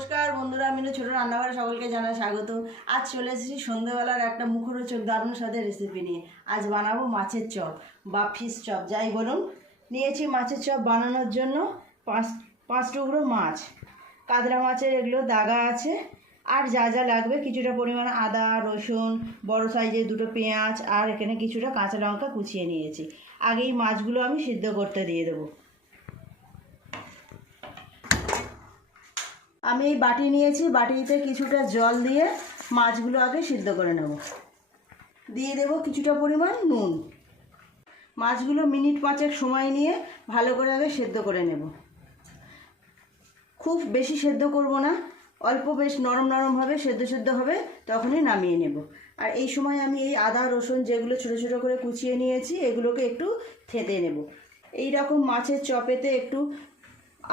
নমস্কার বন্ধুরা, আমি ছোট রান্নাঘরে সকলকে জানাই স্বাগত। আজ চলে এসেছি সন্ধ্যেবেলার একটা মুখরোচক দারুণ স্বাদের রেসিপি নিয়ে। আজ বানাবো মাছের চপ বা ফিশ চপ, যাই বলুন। নিয়েছি মাছের চপ বানানোর জন্য পাঁচ টুকরো মাছ, কাতলা মাছের, এগুলো দাগা আছে। আর যা যা লাগবে, কিছুটা পরিমাণ আদা রসুন, বড় সাইজের দুটো পেঁয়াজ, আর এখানে কিছুটা কাঁচা লঙ্কা কুচিয়ে নিয়েছি। আগেই মাছগুলো আমি সিদ্ধ করতে দিয়ে দেবো। আমি এই বাটি নিয়েছি, বাটিতে কিছুটা জল দিয়ে মাছগুলো আগে সিদ্ধ করে নেব। দিয়ে দেব কিছুটা পরিমাণ নুন। মাছগুলো মিনিট 5 সময় নিয়ে ভালো করে আগে সেদ্ধ করে নেব। খুব বেশি সেদ্ধ করব না, অল্প বেশ নরম নরমভাবে সেদ্ধ হবে, তখনই নামিয়ে নেব। আর এই সময় আমি এই আদা রসুন যেগুলো ছোটো ছোটো করে কুচিয়ে নিয়েছি, এগুলোকে একটু থেঁতে নেব। এই রকম মাছের চপেতে একটু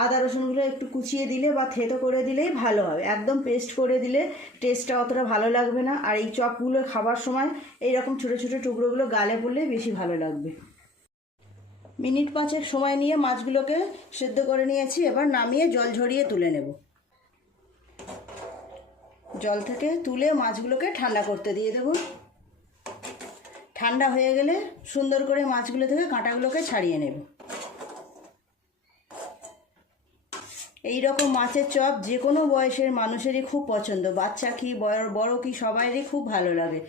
আদা রসুনগুলো একটু কুচিয়ে দিলে বা থেতো করে দিলেই ভালো হবে। একদম পেস্ট করে দিলে টেস্টটা অতটা ভালো লাগবে না। আর এই চপগুলো খাবার সময় এই রকম ছোটো ছোটো টুকরোগুলো গালে পড়লে বেশি ভালো লাগবে। মিনিট 5 সময় নিয়ে মাছগুলোকে সেদ্ধ করে নিয়েছি। এবার নামিয়ে জল ঝরিয়ে তুলে নেব। জল থেকে তুলে মাছগুলোকে ঠান্ডা করতে দিয়ে দেব। ঠান্ডা হয়ে গেলে সুন্দর করে মাছগুলো থেকে কাঁটাগুলোকে ছাড়িয়ে নেব। এই রকম মাছের চপ যে কোনো বয়সের মানুষেরই খুব পছন্দ, বাচ্চা কি বড় কি সবাইরই খুব ভালো লাগে।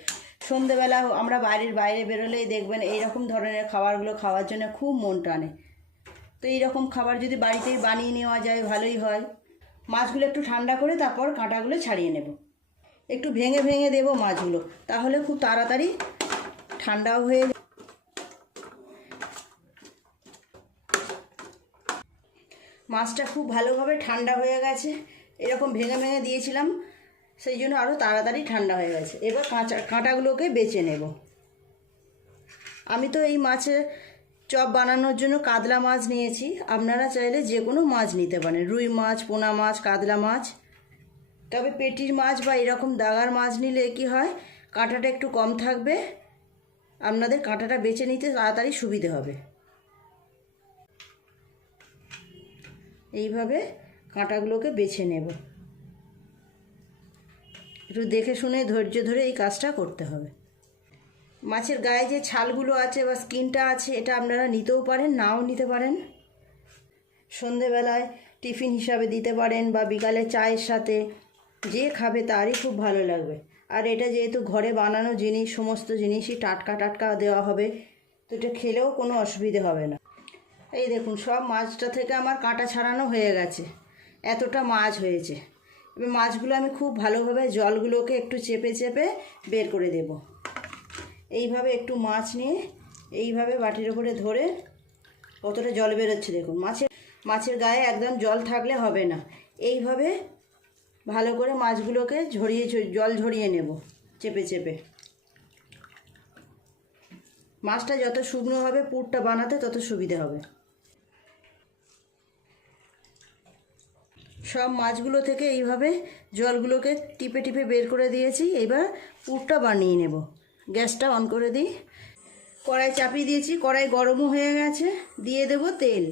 সন্ধেবেলা আমরা বাইরে বেরোলেই দেখবেন এই রকম ধরনের খাবারগুলো খাওয়ার জন্য খুব মন টানে। তো এই রকম খাবার যদি বাড়িতেই বানিয়ে নেওয়া যায় ভালোই হয়। মাছগুলো একটু ঠান্ডা করে তারপর কাঁটাগুলো ছাড়িয়ে নেব। একটু ভেঙে ভেঙে দেব মাছগুলো, তাহলে খুব তাড়াতাড়ি ঠান্ডাও হয়ে যাবে। মাছটা খুব ভালোভাবে ঠান্ডা হয়ে গেছে, এরকম ভেঙে ভেঙে দিয়েছিলাম, সেই জন্য আরও তাড়াতাড়ি ঠান্ডা হয়ে গেছে। এবার কাঁটাগুলোকে বেছে নেব। আমি তো এই মাছের চপ বানানোর জন্য কাতলা মাছ নিয়েছি, আপনারা চাইলে যে কোনো মাছ নিতে পারেন, রুই মাছ, পোনা মাছ, কাতলা মাছ। তবে পেটির মাছ বা এরকম দাগার মাছ নিলে কি হয়, কাঁটাটা একটু কম থাকবে, আপনাদের কাঁটাটা বেছে নিতে তাড়াতাড়ি সুবিধে হবে। এইভাবে কাঁটাগুলোকে বেছে নেব। একটু দেখে শুনে ধৈর্য ধরে এই কাজটা করতে হবে। মাছের গায়ে যে ছালগুলো আছে বা স্কিনটা আছে, এটা আপনারা নিতেও পারেন, নাও নিতে পারেন। সন্ধেবেলায় টিফিন হিসাবে দিতে পারেন বা বিকালে চায়ের সাথে, যে খাবে তারই খুব ভালো লাগবে। আর এটা যেহেতু ঘরে বানানো জিনিস, সমস্ত জিনিসই টাটকা দেওয়া হবে, তো এটা খেলেও কোনো অসুবিধে হবে না। এই দেখুন, সব মাছটা থেকে আমার কাঁটা ছাড়ানো হয়ে গেছে, এতটা মাছ হয়েছে। এবার মাছগুলো আমি খুব ভালোভাবে জলগুলোকে একটু চেপে চেপে বের করে দেব। এইভাবে একটু মাছ নিয়ে এইভাবে বাটির উপরে ধরে, কতটা জল বেরোচ্ছে দেখুন। মাছের গায়ে একদম জল থাকলে হবে না। এইভাবে ভালো করে মাছগুলোকে জল ঝরিয়ে নেব চেপে চেপে। মাছটা যত শুকনো হবে পুরটা বানাতে তত সুবিধে হবে। সব মাছগুলো থেকে এইভাবে জলগুলোকে টিপে টিপে বের করে দিয়েছি। এবার পুরটা বানিয়ে নেব। গ্যাসটা অন করে দিই। কড়াই চাপিয়ে দিয়েছি, কড়াই গরমও হয়ে গেছে। দিয়ে দেব তেল।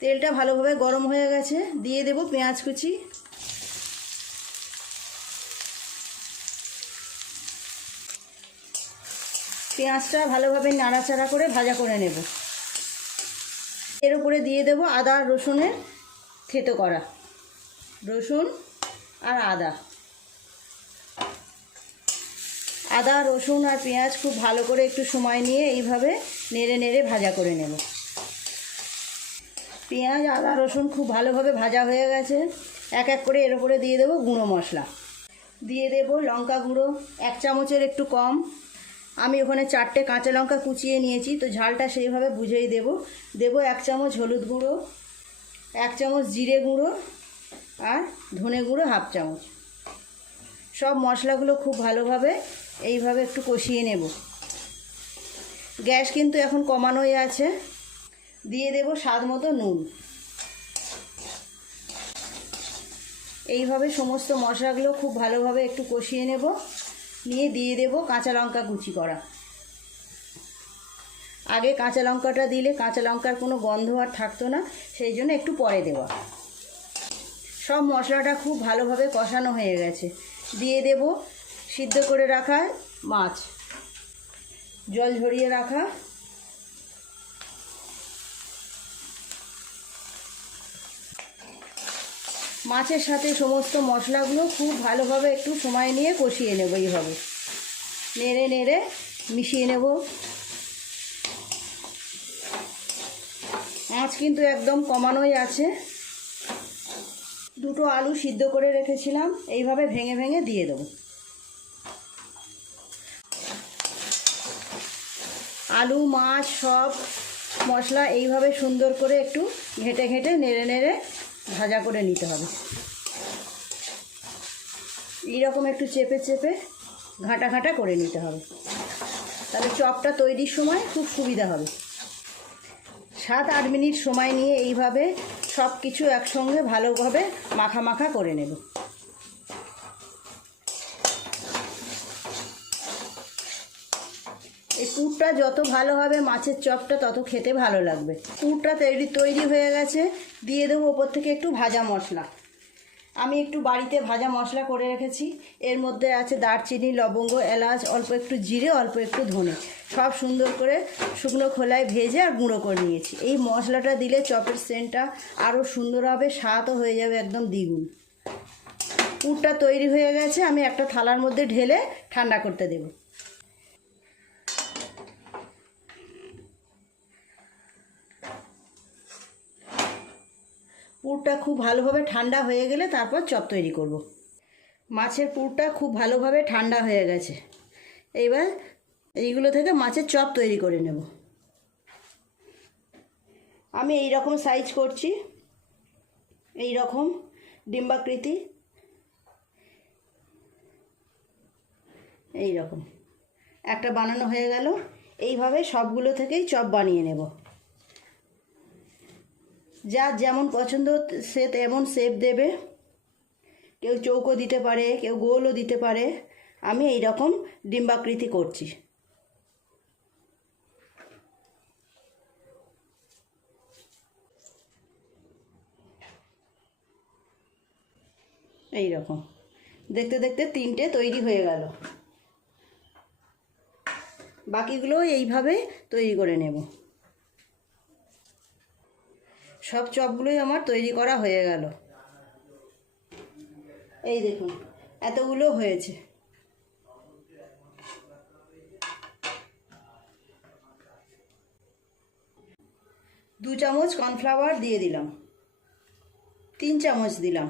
তেলটা ভালোভাবে গরম হয়ে গেছে, দিয়ে দেব পেঁয়াজ কুচি। পেঁয়াজটা ভালোভাবে নাড়াচাড়া করে ভাজা করে নেব। এর উপরে দিয়ে দেব আদা রসুনের থেতো করা, রসুন আর আদা রসুন আর পেঁয়াজ খুব ভালো করে একটু সময় নিয়ে এইভাবে নেড়ে নেড়ে ভাজা করে নেব। পেঁয়াজ আদা রসুন খুব ভালোভাবে ভাজা হয়ে গেছে। এক এক করে এর উপরে দিয়ে দেব গুঁড়ো মশলা। দিয়ে দেব লঙ্কা গুঁড়ো 1 চামচের একটু কম। আমি ওখানে 4টে কাঁচা লঙ্কা কুচিয়ে নিয়েছি, তো ঝালটা সেইভাবে বুঝেই দেব। 1 চামচ হলুদ গুঁড়ো, 1 চামচ জিরে গুঁড়ো, আর ধনে গুঁড়ো 1/2 চামচ। সব মশলাগুলো খুব ভালোভাবে এইভাবে একটু কষিয়ে নেব। গ্যাস কিন্তু এখন কমানোই আছে। দিয়ে দেব স্বাদ মতো নুন। এইভাবে সমস্ত মশলাগুলো খুব ভালোভাবে একটু কষিয়ে নেব। নিয়ে দিয়ে দেব কাঁচা লঙ্কা কুচি করা। আগে কাঁচা লঙ্কাটা দিলে কাঁচা লঙ্কার কোনো গন্ধ আর থাকতো না, সেই জন্য একটু পরে দেওয়া। সব মশলাটা খুব ভালোভাবে কষানো হয়ে গেছে। দিয়ে দেব সিদ্ধ করে রাখা মাছ, জল ঝরিয়ে রাখা। মাছের সাথে সমস্ত মশলাগুলো খুব ভালোভাবে একটু সময় নিয়ে কষিয়ে নেব। এইভাবে নেড়ে নেড়ে মিশিয়ে নেব। আঁচ কিন্তু একদম কমানোই আছে। দুটো আলু সিদ্ধ করে রেখেছিলাম, এইভাবে ভেঙে ভেঙে দিয়ে দেবো। আলু মাছ সব মশলা এইভাবে সুন্দর করে একটু ঘেঁটে ঘেঁটে নেড়ে নেড়ে ভাজা করে নিতে হবে। এইরকম একটু চেপে চেপে ঘাঁটা ঘাঁটা করে নিতে হবে, তাহলে চপটা তৈরির সময় খুব সুবিধা হবে। 7-8 মিনিট সময় নিয়ে এইভাবে সব কিছু একসঙ্গে ভালোভাবে মাখা মাখা করে নেব। এই পুরটা যত ভালো হবে মাছের চপটা তত খেতে ভালো লাগবে। পুরটা তৈরি হয়ে গেছে। দিয়ে দেবো ওপর থেকে একটু ভাজা মশলা। আমি একটু বাড়িতে ভাজা মশলা করে রেখেছি। এর মধ্যে আছে দারচিনি, লবঙ্গ, এলাচ, অল্প একটু জিরে, অল্প একটু ধনে, সব সুন্দর করে শুকনো খোলায় ভেজে আর গুঁড়ো করে নিয়েছি। এই মশলাটা দিলে চপের সেন্টটা আরও সুন্দর হবে, স্বাদও হয়ে যাবে একদম দ্বিগুণ। পুরটা তৈরি হয়ে গেছে। আমি একটা থালার মধ্যে ঢেলে ঠান্ডা করতে দেব। পুরটা খুব ভালোভাবে ঠান্ডা হয়ে গেলে তারপর চপ তৈরি করব। মাছের পুরটা খুব ভালোভাবে ঠান্ডা হয়ে গেছে। এইবার এইগুলো থেকে মাছের চপ তৈরি করে নেব। আমি এই রকম সাইজ করছি, এই রকম ডিম্বাকৃতি, এই রকম একটা বানানো হয়ে গেল। এইভাবে সবগুলো থেকেই চপ বানিয়ে নেব। যার যেমন পছন্দ সে তেমন শেপ দেবে। কেউ চৌকো দিতে পারে, কেউ গোলও দিতে পারে। আমি এই রকম ডিম্বাকৃতি করছি। এই রকম দেখতে দেখতে 3টে তৈরি হয়ে গেল। বাকিগুলো এইভাবে তৈরি করে নেব। সব চপগুলোই আমার তৈরি করা হয়ে গেল। এই দেখুন এতগুলো হয়েছে। দু চামচ কর্নফ্লাওয়ার দিয়ে দিলাম, 3 চামচ দিলাম।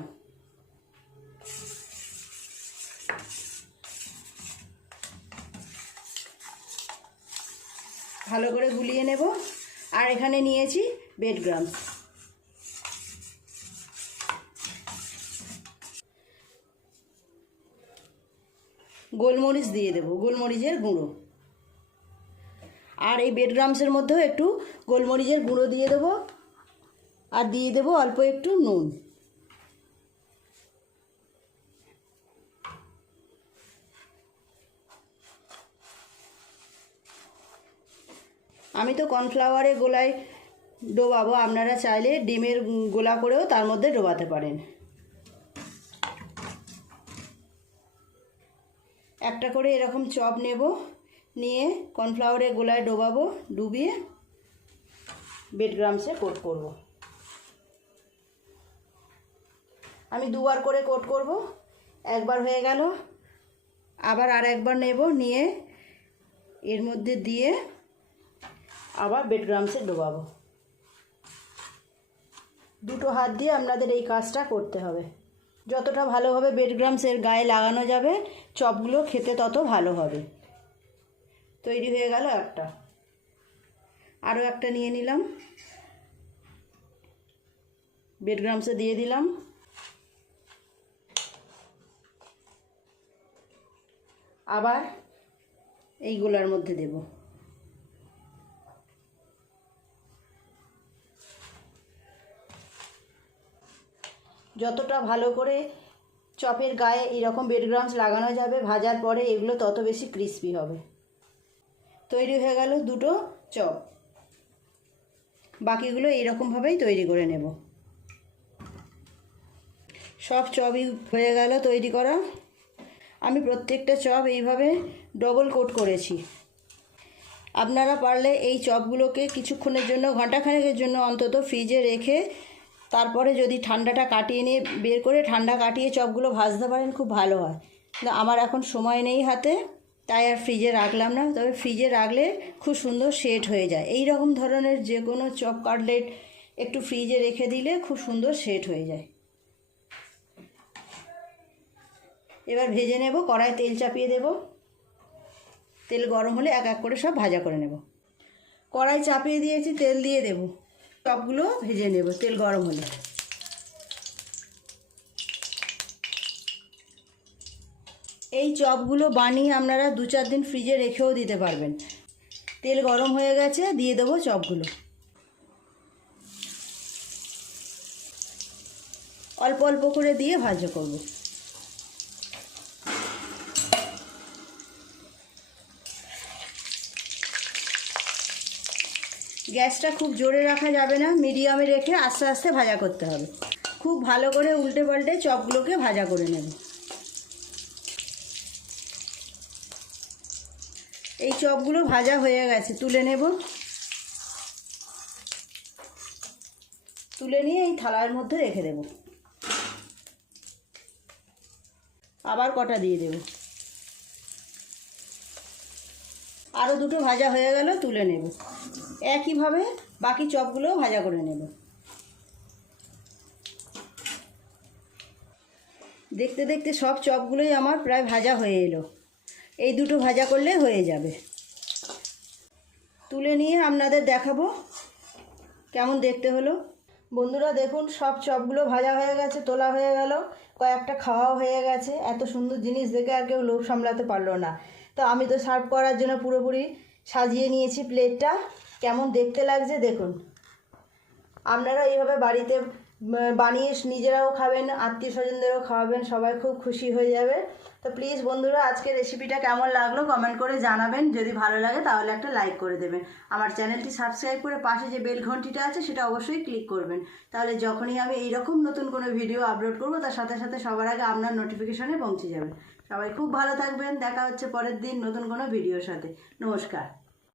ভালো করে গুলিয়ে নেব। আর এখানে নিয়েছি ব্রেডক্রাম্ব। গোলমরিচ দিয়ে দেব, গোলমরিচের গুঁড়ো। আর এই ব্রেডক্রাম্বসের মধ্যেও একটু গোলমরিচের গুঁড়ো দিয়ে দেবো। আর দিয়ে দেবো অল্প একটু নুন। আমি তো কর্নফ্লাওয়ারের গোলায় ডোবাবো, আপনারা চাইলে ডিমের গোলা করেও তার মধ্যে ডোবাতে পারেন। একটা করে এরকম চপ নেব, নিয়ে কর্নফ্লাওয়ারের গোলায় ডোবাবো, ডুবিয়ে ব্রেডক্রাম্বসে কোট করব। আমি 2বার করে কোট করব। একবার হয়ে গেল, আবার আর একবার নেব, নিয়ে এর মধ্যে দিয়ে আবার ব্রেডক্রাম্বসে ডোবাবো। দুটো হাত দিয়ে আপনাদের এই কাজটা করতে হবে। যতটা ভালোভাবে ব্রেডক্রাম্বসের গায়ে লাগানো যাবে চপগুলো খেতে তত ভালো হবে। তৈরি হয়ে গেল একটা। আরও একটা নিয়ে নিলাম, ব্রেডক্রাম্বসে দিয়ে দিলাম। আবার এইগুলোর মধ্যে দেব। যতটা ভালো করে চপের গায়ে এরকম ব্রেডক্রাম্বস লাগানো যাবে ভাজার পরে এগুলো তত বেশি ক্রিস্পি হবে। তৈরি হয়ে গেল দুটো চপ। বাকিগুলো এইরকমভাবেই তৈরি করে নেব। সব চপই হয়ে গেল তৈরি করা। আমি প্রত্যেকটা চপ এইভাবে ডবল কোট করেছি। আপনারা পারলে এই চপগুলোকে কিছুক্ষণের জন্য, ঘন্টাখানেকের জন্য অন্তত ফ্রিজে রেখে তারপরে যদি ঠান্ডাটা কাটিয়ে নিয়ে বের করে ঠান্ডা কাটিয়ে চপগুলো ভাজতে পারেন, খুব ভালো হয়। কিন্তু আমার এখন সময় নেই হাতে, তাই আর ফ্রিজে রাখলাম না। তবে ফ্রিজে রাখলে খুব সুন্দর সেট হয়ে যায়। এই রকম ধরনের যে কোনো চপ কাটলেট একটু ফ্রিজে রেখে দিলে খুব সুন্দর সেট হয়ে যায়। এবার ভেজে নেব। কড়ায় তেল চাপিয়ে দেব। তেল গরম হলে এক এক করে সব ভাজা করে নেব। কড়াই চাপিয়ে দিয়েছি, তেল দিয়ে দেব। চপগুলো ভেজে নেব তেল গরম হলে। এই চপগুলো বানিয়ে আপনারা 2-4 দিন ফ্রিজে রেখেও দিতে পারবেন। তেল গরম হয়ে গেছে, দিয়ে দেবো চপগুলো। অল্প অল্প করে দিয়ে ভাজা করব। গ্যাসটা খুব জোরে রাখা যাবে না, মিডিয়ামে রেখে আস্তে আস্তে ভাজা করতে হবে। খুব ভালো করে উল্টে পাল্টে চপগুলোকে ভাজা করে নেব। এই চপগুলো ভাজা হয়ে গেছে, তুলে নেব। তুলে নিয়ে এই থালার মধ্যে রেখে দেব। আবার কটা দিয়ে দেব। আরও দুটো ভাজা হয়ে গেল, তুলে নেব। একইভাবে বাকি চপগুলোও ভাজা করে নেব। দেখতে দেখতে সব চপগুলোই আমার প্রায় ভাজা হয়ে এলো। এই দুটো ভাজা করলে হয়ে যাবে। তুলে নিয়ে আপনাদের দেখাবো কেমন দেখতে হলো। বন্ধুরা দেখুন, সব চপগুলো ভাজা হয়ে গেছে, তোলা হয়ে গেল, কয়েকটা খাওয়াও হয়ে গেছে। এত সুন্দর জিনিস দেখে আর কেউ লোভ সামলাতে পারলো না। তো আমি তো সার্ভ করার জন্য পুরোপুরি সাজিয়ে নিয়েছি প্লেটটা। কেমন দেখতে লাগছে দেখুন। আপনারা এইভাবে বাড়িতে বানিয়ে নিজেরাও খাবেন, আত্মীয় স্বজনদেরও খাওয়াবেন, সবাই খুব খুশি হয়ে যাবে। তো প্লিজ বন্ধুরা, আজকের রেসিপিটা কেমন লাগলো কমেন্ট করে জানাবেন। যদি ভালো লাগে তাহলে একটা লাইক করে দেবেন। আমার চ্যানেলটি সাবস্ক্রাইব করে পাশে যে বেল ঘন্টিটা আছে সেটা অবশ্যই ক্লিক করবেন। তাহলে যখনই আমি এইরকম নতুন কোনো ভিডিও আপলোড করব তার সাথে সাথে সবার আগে আপনার নোটিফিকেশনে পৌঁছে যাবে। সবাই খুব ভালো থাকবেন। দেখা হচ্ছে পরের দিন নতুন কোনো ভিডিওর সাথে। নমস্কার।